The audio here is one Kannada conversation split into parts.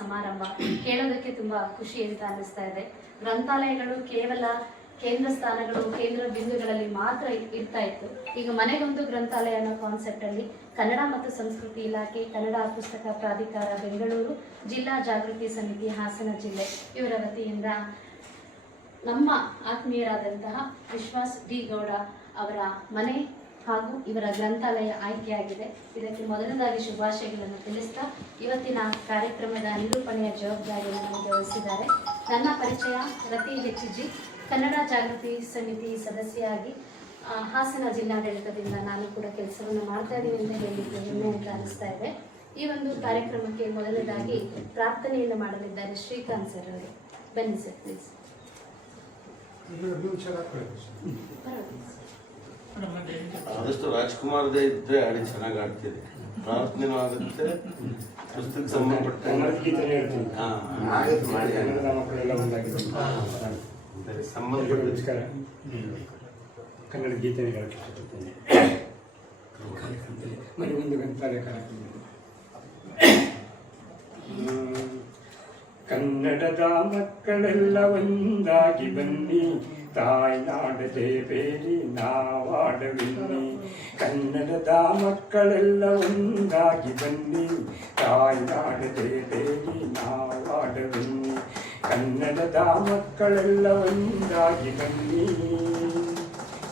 ಸಮಾರಂಭ ಕೇಳೋದಕ್ಕೆ ತುಂಬಾ ಖುಷಿ ಅಂತ ಅನ್ನಿಸ್ತಾ ಇದೆ. ಗ್ರಂಥಾಲಯಗಳು ಕೇವಲ ಕೇಂದ್ರ ಸ್ಥಾನಗಳು, ಕೇಂದ್ರ ಬಿಂದುಗಳಲ್ಲಿ ಮಾತ್ರ ಇರ್ತಾ ಇತ್ತು. ಈಗ ಮನೆಗೊಂದು ಗ್ರಂಥಾಲಯ ಅನ್ನೋ ಕಾನ್ಸೆಪ್ಟ್ ಅಲ್ಲಿ ಕನ್ನಡ ಮತ್ತು ಸಂಸ್ಕೃತಿ ಇಲಾಖೆ, ಕನ್ನಡ ಪುಸ್ತಕ ಪ್ರಾಧಿಕಾರ ಬೆಂಗಳೂರು, ಜಿಲ್ಲಾ ಜಾಗೃತಿ ಸಮಿತಿ ಹಾಸನ ಜಿಲ್ಲೆ ಇವರ ವತಿಯಿಂದ ನಮ್ಮ ಆತ್ಮೀಯರಾದಂತಹ ವಿಶ್ವಾಸ್ ಡಿ ಗೌಡ ಅವರ ಮನೆ ಹಾಗೂ ಇವರ ಗ್ರಂಥಾಲಯ ಆಯ್ಕೆಯಾಗಿದೆ. ಇದಕ್ಕೆ ಮೊದಲನೇದಾಗಿ ಶುಭಾಶಯಗಳನ್ನು ತಿಳಿಸ್ತಾ ಇವತ್ತಿನ ಕಾರ್ಯಕ್ರಮದ ನಿರೂಪಣೆಯ ಜವಾಬ್ದಾರಿಯನ್ನು ವಹಿಸಿದ್ದಾರೆ. ನನ್ನ ಪರಿಚಯ ರತಿ ಹೆಚ್ಜಿ, ಕನ್ನಡ ಜಾಗೃತಿ ಸಮಿತಿ ಸದಸ್ಯೆಯಾಗಿ ಹಾಸನ ಜಿಲ್ಲಾಡಳಿತದಿಂದ ನಾನು ಕೂಡ ಕೆಲಸವನ್ನು ಮಾಡ್ತಾ ಇದ್ದೀನಿ ಅಂತ ಹೇಳಿಕ್ಕೆ ಹೆಮ್ಮೆ ಅಂತ ಅನಿಸ್ತಾ ಇದೆ. ಈ ಒಂದು ಕಾರ್ಯಕ್ರಮಕ್ಕೆ ಮೊದಲನೇದಾಗಿ ಪ್ರಾರ್ಥನೆಯನ್ನು ಮಾಡಲಿದ್ದಾರೆ ಶ್ರೀಕಾಂತ್ ಸರ್ ಅವರು. ಬನ್ನಿ ಸರ್ ಪ್ಲೀಸ್. ಆದಷ್ಟು ರಾಜ್ಕುಮಾರ್ ದೇ ಇದ್ರೆ ಆಡಿ ಚೆನ್ನಾಗಿ ಆಡ್ತೀರಿ. ಪ್ರಾರ್ಥನೆನೂ ಆಗುತ್ತೆ, ಪುಸ್ತಕ ಸಂಬಂಧಪಟ್ಟ ಸಂಬಂಧಪಟ್ಟ ಕನ್ನಡ ಗೀತೆ ಇಷ್ಟಪಡ್ತೇನೆ. ಮನೆ ಒಂದು ಗ್ರಂಥಾಲಯ ಕಾರ್ಯಕ್ರಮ. ಕನ್ನಡದ ಮಕ್ಕಳೆಲ್ಲ ಒಂದಾಗಿ ಬನ್ನಿ, ತಾಯ್ನಾಡದೆ ಬೇರಿ ನಾವಾಡವಿನ್ನಿ. ಕನ್ನಡದ ಮಕ್ಕಳೆಲ್ಲ ಒಂದಾಗಿ ಬನ್ನಿ, ತಾಯ್ನಾಡದೆ ಬೇರಿ ನಾವಾಡವಿನ್ನಿ. ಕನ್ನಡದ ಮಕ್ಕಳೆಲ್ಲ ಒಂದಾಗಿ ಬನ್ನಿ,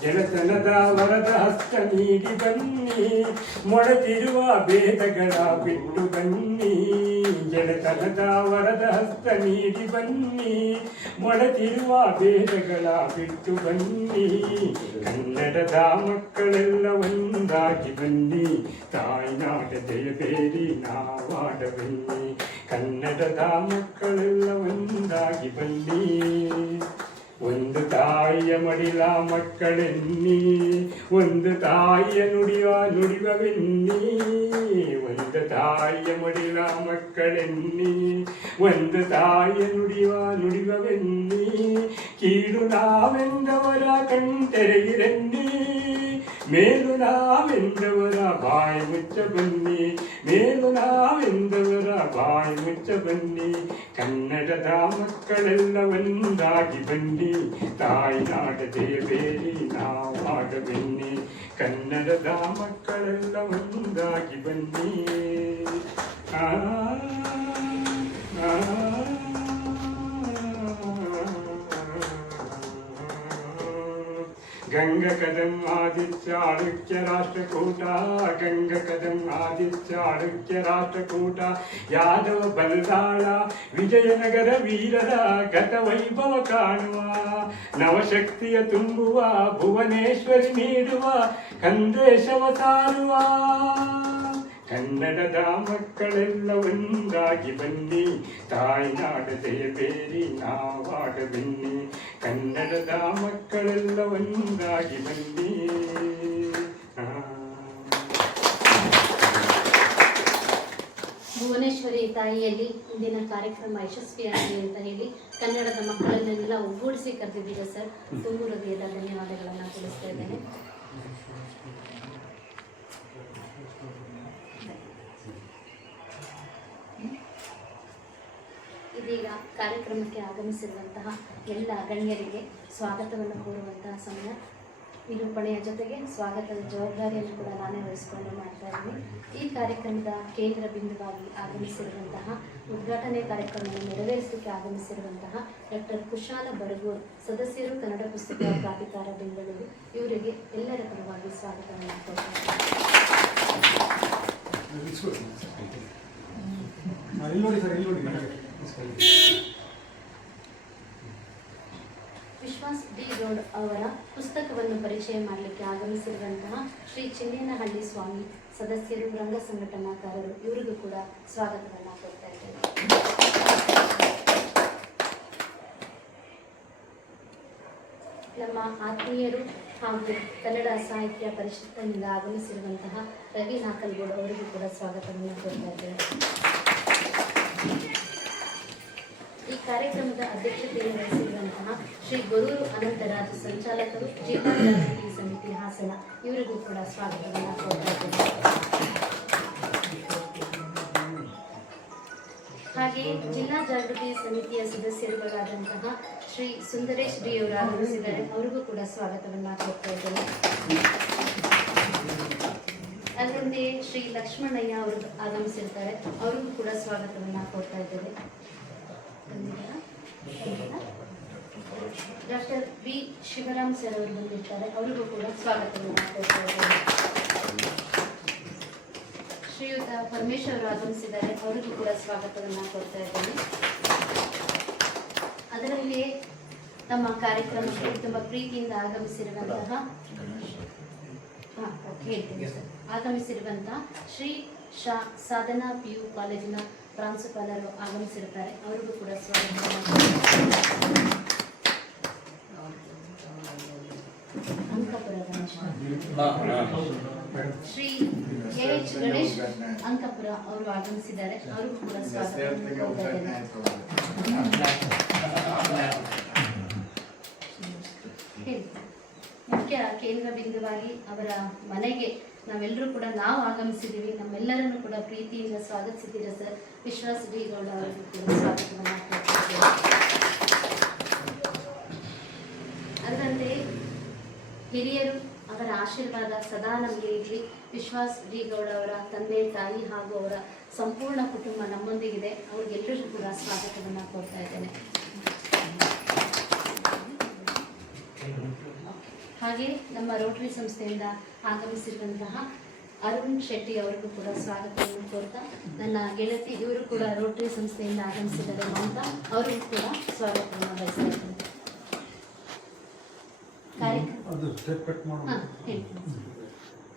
ಗೆಳೆತನದ ವರದ ಹಸ್ತ ನೀಡಿ ಬನ್ನಿ, ಮೊಳೆತಿರುವ ಭೇದಗಳ ಬಿಟ್ಟು ಬನ್ನಿ. ಗೆಳೆತನದ ವರದ ಹಸ್ತ ನೀಡಿ ಬನ್ನಿ, ಮೊಳೆತಿರುವ ಭೇದಗಳ ಬಿಟ್ಟು ಬನ್ನಿ. ಕನ್ನಡದ ಮಕ್ಕಳೆಲ್ಲ ಒಂದಾಗಿ ಬನ್ನಿ, ತಾಯ್ನಾಡ ಜಯಬೇರಿ ನಾವಾಡ ಬನ್ನಿ. ಕನ್ನಡದ ಮಕ್ಕಳೆಲ್ಲ ಒಂದಾಗಿ ಬನ್ನಿ, ಒಂದು ತಾಯಿಯ ಮಡಿಲ ಮಕ್ಕಳೆನ್ನಿ, ಒಂದು ತಾಯಿಯ ನುಡಿಯುವವೆನ್ನಿ. ಒಂದು ತಾಯಿಯ ಮಡಿಲ ಮಕ್ಕಳೆನ್ನಿ, ಒಂದು ತಾಯಿಯ ನುಡಿಯುವವೆನ್ನಿ. ಕೀಳು ನಾವೆಂದವರ ಕಣ್ತೆರೆಗಿರೆನ್ನಿ, ಮೇಲು ನಾವೆಂದವರ ಬಾಯಿ ಮುಚ್ಚ ಬನ್ನಿ, ಮೇಲು ನಾವೆಂದವರ ಬಾಯಿ ಮುಚ್ಚ ಬನ್ನಿ. ಕನ್ನಡದ ಮಕ್ಕಳೆಲ್ಲ ಒಂದಾಗಿ ಬನ್ನಿ, ತಾಯ್ನಾಡ ದೇವೇರಿ ನಾವಾಡ ಬನ್ನಿ. ಕನ್ನಡದ ಮಕ್ಕಳೆಲ್ಲ ಒಂದಾಗಿ ಬನ್ನಿ. ಗಂಗ ಕದಂ ಆದಿತ್ಯಾಳುಕ್ಯ ರಾಷ್ಟ್ರಕೂಟ, ಗಂಗ ಕದಂ ಆದಿತ್ಯಾಳುಕ್ಯ ರಾಷ್ಟ್ರಕೂಟ. ಯಾದವ ಬಲ್ದಾಳ ವಿಜಯನಗರ ವೀರರ ಗತ ವೈಭವ ಕಾಣುವ, ನವಶಕ್ತಿಯ ತುಂಬುವ ಭುವನೇಶ್ವರಿ ನೀಡುವ ಸಂದೇಶವ ಸಾರುವ. ಕನ್ನಡದ ಮಕ್ಕಳೆಲ್ಲ ಒಂದಾಗಿ ಬನ್ನಿ, ತಾಯ್ನಾಡ ಜಯಬೇರಿ ನಾವಾಡ ಬನ್ನಿ. ಕನ್ನಡದ ಮಕ್ಕಳೆಲ್ಲ ಒಂದಾಗಿ ಬನ್ನಿ. ಭುವನೇಶ್ವರಿ ತಾಯಿಯಲ್ಲಿ ಇಂದಿನ ಕಾರ್ಯಕ್ರಮ ಯಶಸ್ವಿಯಾಗಲಿ ಅಂತ ಹೇಳಿ ಕನ್ನಡದ ಮಕ್ಕಳನ್ನೆಲ್ಲ ಒಗ್ಗೂಡಿಸಿ ಕರೆದಿದ್ದೀರಾ ಸರ್. ತುಂಬು ಹೃದಯದ ಧನ್ಯವಾದಗಳನ್ನು ತಿಳಿಸ್ತಾ ಇದ್ದೇನೆ. ಇದೀಗ ಕಾರ್ಯಕ್ರಮಕ್ಕೆ ಆಗಮಿಸಿರುವಂತಹ ಎಲ್ಲ ಗಣ್ಯರಿಗೆ ಸ್ವಾಗತವನ್ನು ಕೋರುವಂತಹ ಸಮಯ. ನಿರೂಪಣೆಯ ಜೊತೆಗೆ ಸ್ವಾಗತದ ಜವಾಬ್ದಾರಿಯನ್ನು ಕೂಡ ನಾನೇ ವಹಿಸಿಕೊಂಡು ಮಾಡ್ತಾ ಇದ್ದೀನಿ. ಈ ಕಾರ್ಯಕ್ರಮದ ಕೇಂದ್ರ ಬಿಂದುವಾಗಿ ಆಗಮಿಸಿರುವಂತಹ, ಉದ್ಘಾಟನೆ ಕಾರ್ಯಕ್ರಮವನ್ನು ನೆರವೇರಿಸಲಿಕ್ಕೆ ಆಗಮಿಸಿರುವಂತಹ ಡಾಕ್ಟರ್ ಕುಶಾಲ ಬರಗೂರ್, ಸದಸ್ಯರು ಕನ್ನಡ ಪುಸ್ತಕ ಪ್ರಾಧಿಕಾರ ಬೆಂಗಳೂರು, ಇವರಿಗೆ ಎಲ್ಲರ ಪರವಾಗಿ ಸ್ವಾಗತವನ್ನು ಕೋರ್ತಾ ವಿಶ್ವಾಸ್ ಡಿ ಗೌಡ್ ಅವರ ಪುಸ್ತಕವನ್ನು ಪರಿಚಯ ಮಾಡಲಿಕ್ಕೆ ಆಗಮಿಸಿರುವಂತಹ ಶ್ರೀ ಚಿನ್ನೇನಹಳ್ಳಿ ಸ್ವಾಮಿ, ಸದಸ್ಯರು ರಂಗ ಸಂಘಟನಾಕಾರರು, ಇವರಿಗೂ ಕೂಡ ಸ್ವಾಗತವನ್ನು ಕೊಡ್ತಾ ಇದ್ದೇವೆ. ನಮ್ಮ ಆತ್ಮೀಯರು ಹಾಗೂ ಕನ್ನಡ ಸಾಹಿತ್ಯ ಪರಿಷತ್ತಿನಿಂದ ಆಗಮಿಸಿರುವಂತಹ ರವಿ ನಾಕಲ್ಗೌಡ್ ಅವರಿಗೂ ಕೂಡ ಸ್ವಾಗತವನ್ನು ಕೊಡ್ತಾ ಇದ್ದೇವೆ. ಈ ಕಾರ್ಯಕ್ರಮದ ಅಧ್ಯಕ್ಷತೆಯನ್ನು ವಹಿಸಿರುವಂತಹ ಶ್ರೀ ಗೊರೂರು ಅನಂತರಾಜ್, ಸಂಚಾಲಕರು, ಜಿಲ್ಲಾ ಜಾಗೃತಿ ಸಮಿತಿ ಹಾಸನ, ಇವರಿಗೂ ಕೂಡ ಸ್ವಾಗತವನ್ನು ಕೊಡ್ತಾ ಇದ್ದೇವೆ. ಹಾಗೆ ಹಾಗೆ ಜಿಲ್ಲಾ ಜಾಗೃತಿ ಸಮಿತಿಯ ಸದಸ್ಯರುಗಳಾದಂತಹ ಶ್ರೀ ಸುಂದರೇಶ್ ಡಿ ಅವರು ಆಗಮಿಸಿದ್ದಾರೆ. ಅವರಿಗೂ ಕೂಡ ಸ್ವಾಗತವನ್ನು ಕೋರ್ತಾ ಇದ್ದೇನೆ. ಅದರಂತೆ ಶ್ರೀ ಲಕ್ಷ್ಮಣಯ್ಯ ಅವರು ಆಗಮಿಸಿರ್ತಾರೆ. ಅವರಿಗೂ ಕೂಡ ಸ್ವಾಗತವನ್ನು ಕೋರ್ತಾ ಇದ್ದೇವೆ. ಡಾಕ್ಟರ್ ವಿ ಶಿವರಾಮ್ ಸರ್ ಅವರು ಬಂದಿರ್ತಾರೆ. ಅವರಿಗೂ ಕೂಡ ಸ್ವಾಗತವನ್ನು ಕೋರ್ತಾ ಇದ್ದೇವೆ. ಶ್ರೀಯುತ ಪರಮೇಶ್ ಅವರು ಆಗಮಿಸಿದ್ದಾರೆ. ಅವರಿಗೂ ಕೂಡ ಸ್ವಾಗತವನ್ನು ಕೋರ್ತಾ ಇದ್ದೇನೆ. ಅದರಲ್ಲಿಯೇ ನಮ್ಮ ಕಾರ್ಯಕ್ರಮಕ್ಕೆ ತುಂಬ ಪ್ರೀತಿಯಿಂದ ಆಗಮಿಸಿರುವಂತಹ ಶ್ರೀ ಸಾಧನಾ PU ಕಾಲೇಜಿನ ಪ್ರಾಂಶುಪಾಲರು ಆಗಮಿಸಿರುತ್ತಾರೆ. ಅವರಿಗೂ ಕೂಡ ಸ್ವಾಗತ. ಅಂಕಪುರ ಶ್ರೀ KH ಗಣೇಶ್ ಅಂಕಪುರ ಅವರು ಆಗಮಿಸಿದ್ದಾರೆ. ಅವರಿಗೂ ಕೂಡ ಸ್ವಾಗತ. ಮುಖ್ಯ ಕೇಂದ್ರ ಬಿಂದುವಾಗಿ ಅವರ ಮನೆಗೆ ನಾವೆಲ್ಲರೂ ಕೂಡ ನಾವು ಆಗಮಿಸಿದ್ದೀವಿ. ನಮ್ಮೆಲ್ಲರನ್ನು ಕೂಡ ಪ್ರೀತಿಯಿಂದ ಸ್ವಾಗತಿಸಿದ್ದೀರಾ ಸರ್. ವಿಶ್ವಾಸ್ ಡಿ ಗೌಡ ಅವರಿಗೂ ಕೂಡ ಸ್ವಾಗತವನ್ನು ಮಾಡ್ತಿದ್ದೇವೆ. ಅದರಂತೆ ಹಿರಿಯರು ಅವರ ಆಶೀರ್ವಾದ ಸದಾ ನಮಗೆ ಇರಲಿ. ವಿಶ್ವಾಸ್ ಡಿ ಗೌಡ ಅವರ ತಂದೆ ತಾಯಿ ಹಾಗೂ ಅವರ ಸಂಪೂರ್ಣ ಕುಟುಂಬ ನಮ್ಮೊಂದಿಗಿದೆ. ಅವ್ರಿಗೆಲ್ಲರಿಗೂ ಕೂಡ ಸ್ವಾಗತವನ್ನು ಕೋರ್ತಾ ಇದ್ದೇನೆ. ಹಾಗೆ ನಮ್ಮ ರೋಟರಿ ಸಂಸ್ಥೆಯಿಂದ ಆಗಮಿಸಿರುವಂತಹ ಅರುಣ್ ಶೆಟ್ಟಿ ಅವರಿಗೂ ಕೂಡ ಸ್ವಾಗತವನ್ನು ಕೋರ್ತಾ, ನನ್ನ ಗೆಳತಿ ಇವರು ಕೂಡ ರೋಟರಿ ಸಂಸ್ಥೆಯಿಂದ ಆಗಮಿಸಿದ್ದಾರೆ ಮಮತಾ, ಅವರಿಗೂ ಕೂಡ ಸ್ವಾಗತವನ್ನು ಬಯಸ್ತಾ ಇದ್ದೇನೆ.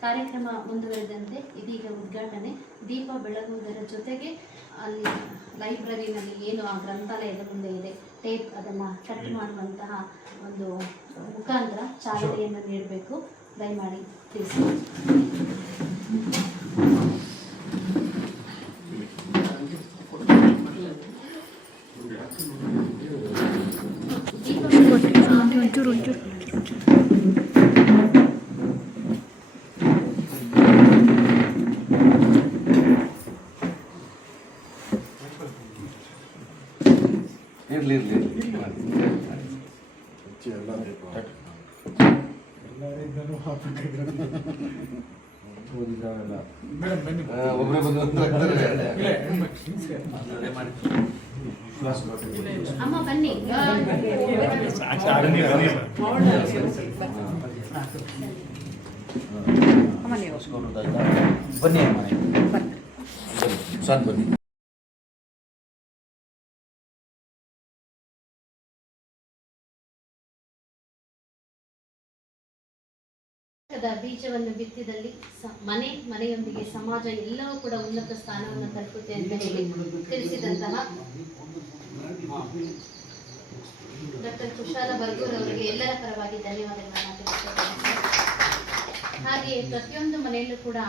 ಕಾರ್ಯಕ್ರಮ ಮುಂದುವರೆದಂತೆ ಇದೀಗ ಉದ್ಘಾಟನೆ, ದೀಪ ಬೆಳಗುವುದರ ಜೊತೆಗೆ ಅಲ್ಲಿ ಲೈಬ್ರರಿನಲ್ಲಿ ಏನು ಆ ಗ್ರಂಥಾಲಯದ ಮುಂದೆ ಇದೆ ಟೇಪ್, ಅದನ್ನು ಕಟ್ ಮಾಡುವಂತಹ ಒಂದು ಮುಖಾಂತರ ಚಾಲನೆಯನ್ನು ನೀಡಬೇಕು. ದಯಮಾಡಿ ತಿಳಿಸಿ. ಇರ್ಲಿ ಒಬ್ಬರೇ ಬಂದು ಅಮ್ಮ ಬನ್ನಿ. ಬನ್ನಿ ಸಾತ್ ಬನ್ನಿ. ಬೀಜವನ್ನು ಬಿತ್ತಿದಲ್ಲಿ ಮನೆಯೊಂದಿಗೆ ಸಮಾಜ ಎಲ್ಲವೂ ಕೂಡ ಉನ್ನತ ಸ್ಥಾನವನ್ನು ತಲುಪುತ್ತೆ ಅಂತ ಹೇಳಿ ತಿಳಿಸಿದಂತಹ ಡಾಕ್ಟರ್ ಕುಶಾಲ ಬರ್ಗೂರ್ ಅವರಿಗೆ ಎಲ್ಲರ ಪರವಾಗಿ ಧನ್ಯವಾದಗಳನ್ನು ತಿಳಿಸುತ್ತೇನೆ. ಹಾಗೆಯೇ ಪ್ರತಿಯೊಂದು ಮನೆಯಲ್ಲೂ ಕೂಡ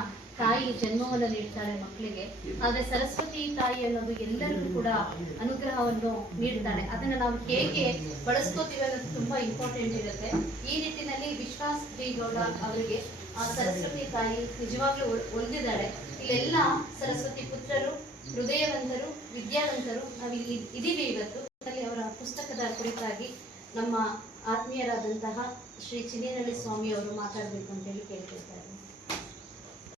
ತಾಯಿ ಜನ್ಮವನ್ನು ನೀಡ್ತಾಳೆ ಮಕ್ಕಳಿಗೆ. ಆದರೆ ಸರಸ್ವತಿ ತಾಯಿ ಅನ್ನೋದು ಎಲ್ಲರಿಗೂ ಕೂಡ ಅನುಗ್ರಹವನ್ನು ನೀಡ್ತಾಳೆ. ಅದನ್ನು ನಾವು ಹೇಗೆ ಬಳಸ್ಕೋತೀವಿ ಅನ್ನೋದು ತುಂಬಾ ಇಂಪಾರ್ಟೆಂಟ್ ಇರುತ್ತೆ. ಈ ನಿಟ್ಟಿನಲ್ಲಿ ವಿಶ್ವಾಸ್ ಡಿ ಗೌಡ ಅವರಿಗೆ ಆ ಸರಸ್ವತಿ ತಾಯಿ ನಿಜವಾಗ್ಲೂ ಒಲಿದಿದ್ದಾಳೆ. ಇಲ್ಲೆಲ್ಲ ಸರಸ್ವತಿ ಪುತ್ರರು, ಹೃದಯವಂತರು, ವಿದ್ಯಾವಂತರು ನಾವಿಲ್ಲಿ ಇದೀವಿ ಇವತ್ತು. ಅವರ ಪುಸ್ತಕದ ಕುರಿತಾಗಿ ನಮ್ಮ ಆತ್ಮೀಯರಾದಂತಹ ಶ್ರೀ ಚಿನ್ನೇನಹಳ್ಳಿ ಸ್ವಾಮಿ ಅವರು ಮಾತಾಡಬೇಕು ಅಂತ ಹೇಳಿ ಕೇಳ್ತಿರ್ತಾರೆ.